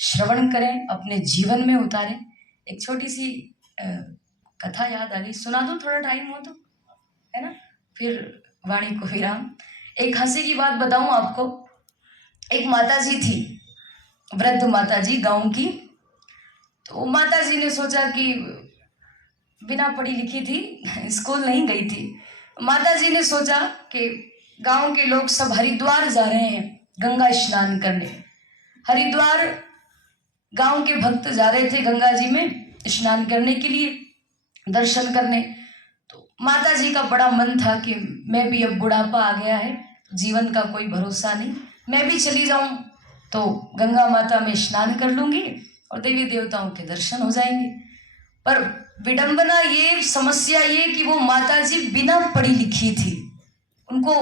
श्रवण करें, अपने जीवन में उतारें। एक छोटी सी कथा याद आ गई, सुना दूं थोड़ा टाइम हो तो, है ना, फिर वाणी को विराम। एक हंसी की बात बताऊं आपको। एक माता जी थी, वृद्ध माता जी गांव की। तो माता जी ने सोचा कि बिना पढ़ी लिखी थी, स्कूल नहीं गई थी। माता जी ने सोचा कि गांव के लोग सब हरिद्वार जा रहे हैं गंगा स्नान करने। हरिद्वार गांव के भक्त जा रहे थे गंगा जी में स्नान करने के लिए, दर्शन करने। तो माता जी का बड़ा मन था कि मैं भी, अब बुढ़ापा आ गया है, जीवन का कोई भरोसा नहीं, मैं भी चली जाऊं तो गंगा माता में स्नान कर लूंगी और देवी देवताओं के दर्शन हो जाएंगे। पर विडंबना ये, समस्या ये कि वो माता जी बिना पढ़ी लिखी थी, उनको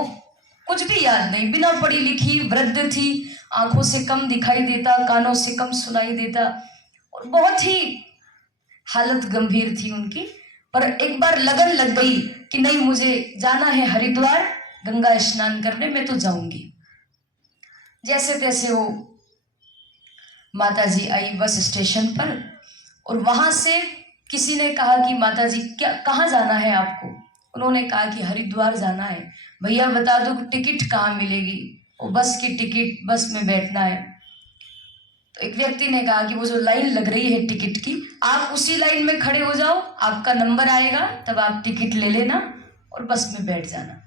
कुछ भी याद नहीं, बिना पढ़ी लिखी वृद्ध थी, आंखों से कम दिखाई देता, कानों से कम सुनाई देता, और बहुत ही हालत गंभीर थी उनकी। पर एक बार लगन लग गई कि नहीं, मुझे जाना है हरिद्वार गंगा स्नान करने, मैं तो जाऊंगी। जैसे तैसे वो माता जी आई बस स्टेशन पर, और वहां से किसी ने कहा कि माता जी क्या, कहाँ जाना है आपको? उन्होंने कहा कि हरिद्वार जाना है। भैया बता दो टिकट कहाँ मिलेगी? वो बस की टिकट, बस में बैठना है। तो एक व्यक्ति ने कहा कि वो जो लाइन लग रही है टिकट की, आप उसी लाइन में खड़े हो जाओ, आपका नंबर आएगा तब आप टिकट ले लेना और बस में बैठ जाना।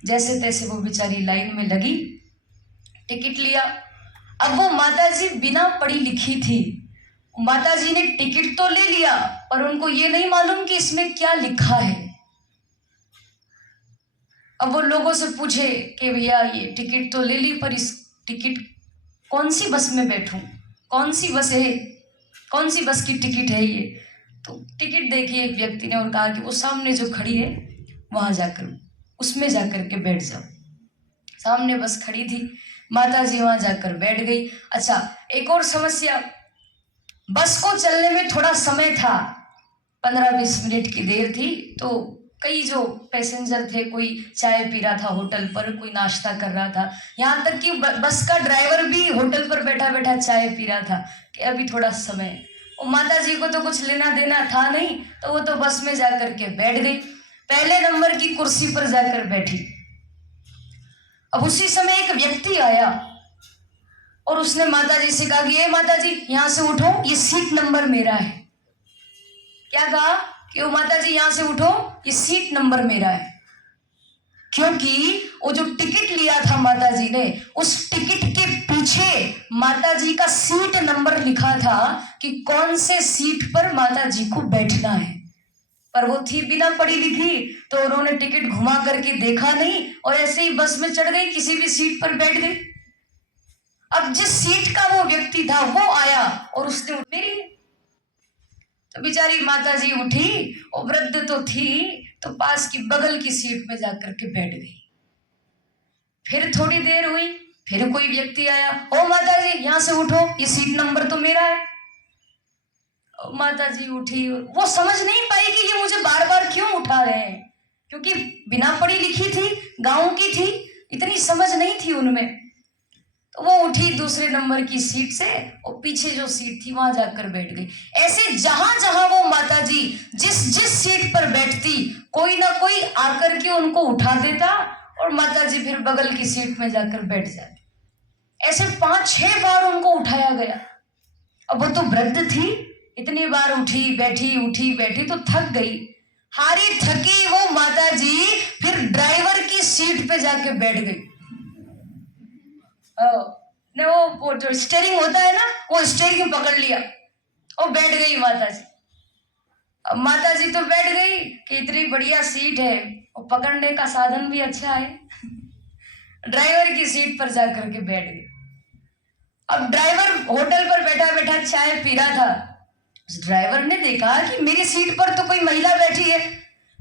जैसे तैसे वो बेचारी लाइन में लगी, टिकट लिया। अब वो माता जी बिना पढ़ी लिखी थी, माता जी ने टिकट तो ले लिया पर उनको ये नहीं मालूम कि इसमें क्या लिखा है। अब वो लोगों से पूछे कि भैया ये टिकट तो ले ली, पर इस टिकट कौन सी बस में बैठूं, कौन सी बस है, कौन सी बस की टिकट है ये? तो टिकट देखी एक व्यक्ति ने और कहा कि वो सामने जो खड़ी है वहां जाकर, उसमें जाकर के बैठ जाओ। सामने बस खड़ी थी, माता जी वहां जाकर बैठ गई। अच्छा, एक और समस्या, बस को चलने में थोड़ा समय था, 15-20 मिनट की देर थी। तो कई जो पैसेंजर थे, कोई चाय पी रहा था होटल पर, कोई नाश्ता कर रहा था, यहाँ तक कि बस का ड्राइवर भी होटल पर बैठा बैठा चाय पी रहा था कि अभी थोड़ा समय। और माता जी को तो कुछ लेना देना था नहीं, तो वो तो बस में जाकर के बैठ गई, पहले नंबर की कुर्सी पर जाकर बैठी। अब उसी समय एक व्यक्ति आया और उसने माता जी से कहा कि ये माता जी यहां से उठो, ये सीट नंबर मेरा है। क्या कहा कि वो माता जी यहां से उठो, ये सीट नंबर मेरा है। क्योंकि वो जो टिकट लिया था माता जी ने, उस टिकट के पीछे माता जी का सीट नंबर लिखा था कि कौन से सीट पर माता जी को बैठना है। पर वो थी बिना पढ़ी लिखी, तो उन्होंने टिकट घुमा करके देखा नहीं और ऐसे ही बस में चढ़ गई, किसी भी सीट पर बैठ गई। अब जिस सीट का वो व्यक्ति था वो आया और उसने मेरी, तो बेचारी माता जी उठी, और वृद्ध तो थी, तो पास की बगल की सीट में जाकर के बैठ गई। फिर थोड़ी देर हुई, फिर कोई व्यक्ति आया, ओ माता जी यहां से उठो, ये सीट नंबर तो मेरा है। माता जी उठी, वो समझ नहीं पाई कि ये मुझे बार बार क्यों उठा रहे हैं, क्योंकि बिना पढ़ी लिखी थी, गांव की थी, इतनी समझ नहीं थी उनमें। तो वो उठी दूसरे नंबर की सीट से, और पीछे जो सीट थी वहां जाकर बैठ गई। ऐसे जहां जहां वो माता जी जिस जिस सीट पर बैठती, कोई ना कोई आकर के उनको उठा देता और माता जी फिर बगल की सीट में जाकर बैठ जाती। ऐसे 5-6 बार उनको उठाया गया। अब वो तो वृद्ध थी, इतनी बार उठी बैठी तो थक गई। हारी थकी वो माता जी फिर ड्राइवर की सीट पे जाके बैठ गई। ने वो जो स्टीयरिंग होता है ना, वो स्टीयरिंग पकड़ लिया और बैठ गई माता जी। अब माता जी तो बैठ गई कि इतनी बढ़िया सीट है और पकड़ने का साधन भी अच्छा है, ड्राइवर की सीट पर जाकर के बैठ गई। अब ड्राइवर होटल पर बैठा बैठा चाय पी रहा था। उस ड्राइवर ने देखा कि मेरी सीट पर तो कोई महिला बैठी है,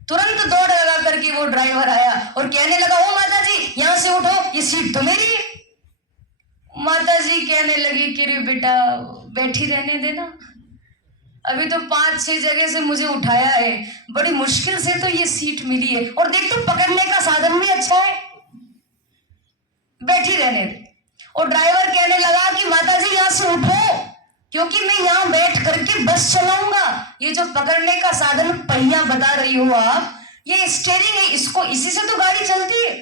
तुरंत दौड़ लगा करके वो ड्राइवर आया और कहने लगा, ओ माता जी यहां से उठो, ये सीट तो मेरी है। माता जी कहने लगी कि रे बेटा बैठी रहने देना, अभी तो 5-6 जगह से मुझे उठाया है, बड़ी मुश्किल से तो ये सीट मिली है, और देख तो पकड़ने का साधन भी अच्छा है, बैठी रहने दे। और ड्राइवर कहने लगा कि माता जी यहां से उठो, क्योंकि मैं यहाँ बैठ करके बस चलाऊंगा। ये जो पकड़ने का साधन पहिया बता रही हो आप, ये स्टेयरिंग है, इसको इसी से तो गाड़ी चलती है,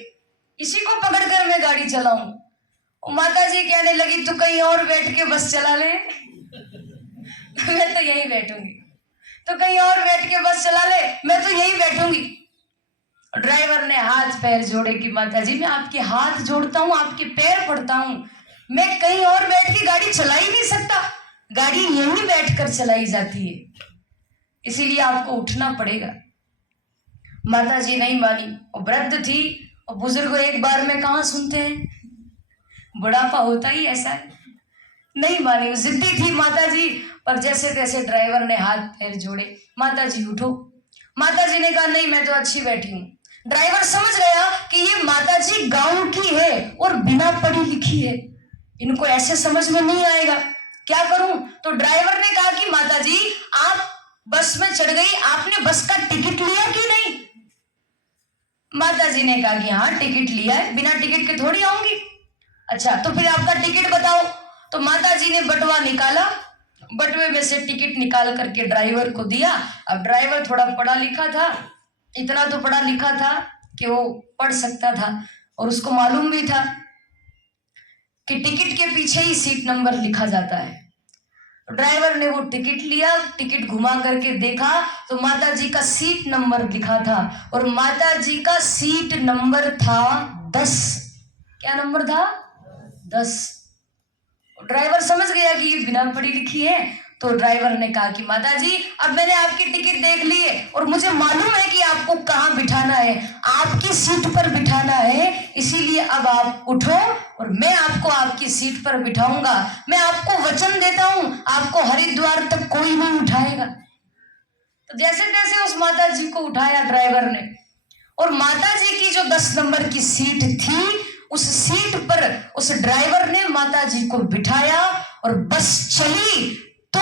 इसी को पकड़कर मैं गाड़ी चलाऊं। माता जी कहने लगी तू कहीं और बैठ के बस चला ले। मैं तो यहीं बैठूंगी। तो कहीं और बैठ के बस चला ले, मैं तो यहीं बैठूंगी। ड्राइवर ने हाथ पैर जोड़े कि माता जी मैं आपके हाथ जोड़ता हूँ, आपके पैर पड़ता हूँ, मैं कहीं और बैठ के गाड़ी चला ही नहीं सकता, गाड़ी यहीं बैठकर चलाई जाती है, इसीलिए आपको उठना पड़ेगा। माता जी नहीं मानी। वो वृद्ध थी और बुजुर्ग एक बार में कहाँ सुनते हैं, बुढ़ापा होता ही ऐसा है। नहीं मानी, जिद्दी थी माता जी। पर जैसे तैसे ड्राइवर ने हाथ पैर जोड़े, माता जी उठो। माता जी ने कहा नहीं मैं तो अच्छी बैठी हूँ। ड्राइवर समझ गया कि ये माता जी गांव की है और बिना पढ़ी लिखी है, इनको ऐसे समझ में नहीं आएगा, क्या करूं। तो ड्राइवर ने कहा कि माता जी आप बस में चढ़ गई, आपने बस का टिकट लिया कि नहीं। माता जी ने कहा कि हाँ टिकट लिया है, बिना टिकट के थोड़ी आऊंगी। अच्छा तो फिर आपका टिकट बताओ। तो माता जी ने बटुआ निकाला, बटुए में से टिकट निकाल करके ड्राइवर को दिया। अब ड्राइवर थोड़ा पढ़ा लिखा था, इतना तो पढ़ा लिखा था कि वो पढ़ सकता था और उसको मालूम भी था कि टिकट के पीछे ही सीट नंबर लिखा जाता है। ड्राइवर ने वो टिकट लिया, टिकट घुमा करके देखा तो माता जी का सीट नंबर लिखा था और माता जी का सीट नंबर था 10। क्या नंबर था? 10। ड्राइवर समझ गया कि ये बिना पढ़ी लिखी है। तो ड्राइवर ने कहा कि माता जी अब मैंने आपकी टिकट देख ली है और मुझे मालूम है कि आपको कहाँ बिठाना है, आपकी सीट पर बिठाना है, इसीलिए अब आप उठो और मैं आपको आपकी सीट पर बिठाऊंगा। मैं आपको वचन देता हूं आपको हरिद्वार तक कोई नहीं उठाएगा। तो जैसे तैसे उस माता जी को उठाया ड्राइवर ने और माता जी की जो 10 नंबर की सीट थी उस सीट पर उस ड्राइवर ने माता जी को बिठाया और बस चली। तो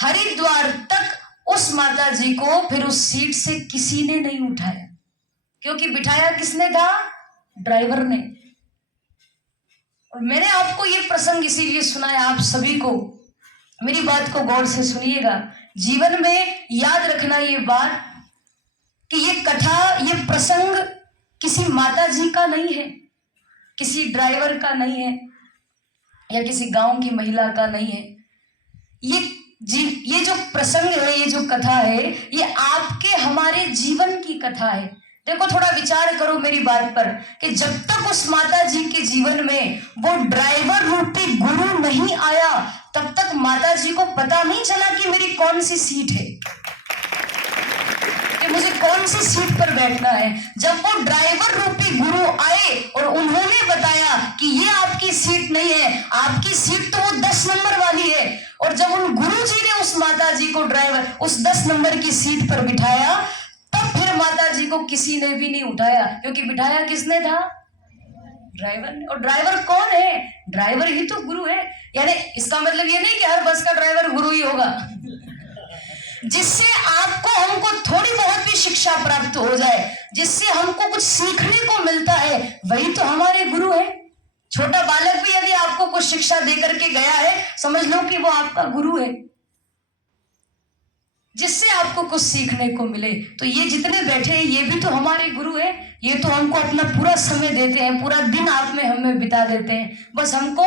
हरिद्वार तक उस माता जी को फिर उस सीट से किसी ने नहीं उठाया, क्योंकि बिठाया किसने था? ड्राइवर ने। और मैंने आपको ये प्रसंग इसीलिए सुनाया, आप सभी को मेरी बात को गौर से सुनिएगा। जीवन में याद रखना ये बात कि ये कथा, ये प्रसंग किसी माता जी का नहीं है, किसी ड्राइवर का नहीं है या किसी गांव की महिला का नहीं है। ये जो प्रसंग है, ये जो कथा है, ये आपके हमारे जीवन की कथा है। देखो थोड़ा विचार करो मेरी बात पर कि जब तक उस माता जी के जीवन में वो ड्राइवर रूपी गुरु नहीं आया तब तक माता जी को पता नहीं चला कि मेरी कौन सी सीट है, कि मुझे कौन सी सीट पर बैठना है। जब वो ड्राइवर रूपी गुरु आए और उन्होंने बताया कि ये आपकी सीट नहीं है, आपकी सीट तो वो 10 नंबर वाली है, और जब उन गुरु जी ने उस माता जी को ड्राइवर उस 10 नंबर की सीट पर बिठाया तब फिर माता जी को किसी ने भी नहीं उठाया, क्योंकि बिठाया किसने था? ड्राइवर ने। और ड्राइवर कौन है? ड्राइवर ही तो गुरु है। यानी इसका मतलब ये नहीं कि हर बस का ड्राइवर गुरु ही होगा। जिससे आपको हमको थोड़ी बहुत भी शिक्षा प्राप्त हो जाए, जिससे हमको कुछ सीखने को मिलता है, वही तो हमारे गुरु है। छोटा बालक भी यदि आपको कुछ शिक्षा दे करके गया है, समझ लो कि वो आपका गुरु है, जिससे आपको कुछ सीखने को मिले। तो ये जितने बैठे हैं ये भी तो हमारे गुरु है। ये तो हमको अपना पूरा समय देते हैं, पूरा दिन आप में हमें बिता देते हैं, बस हमको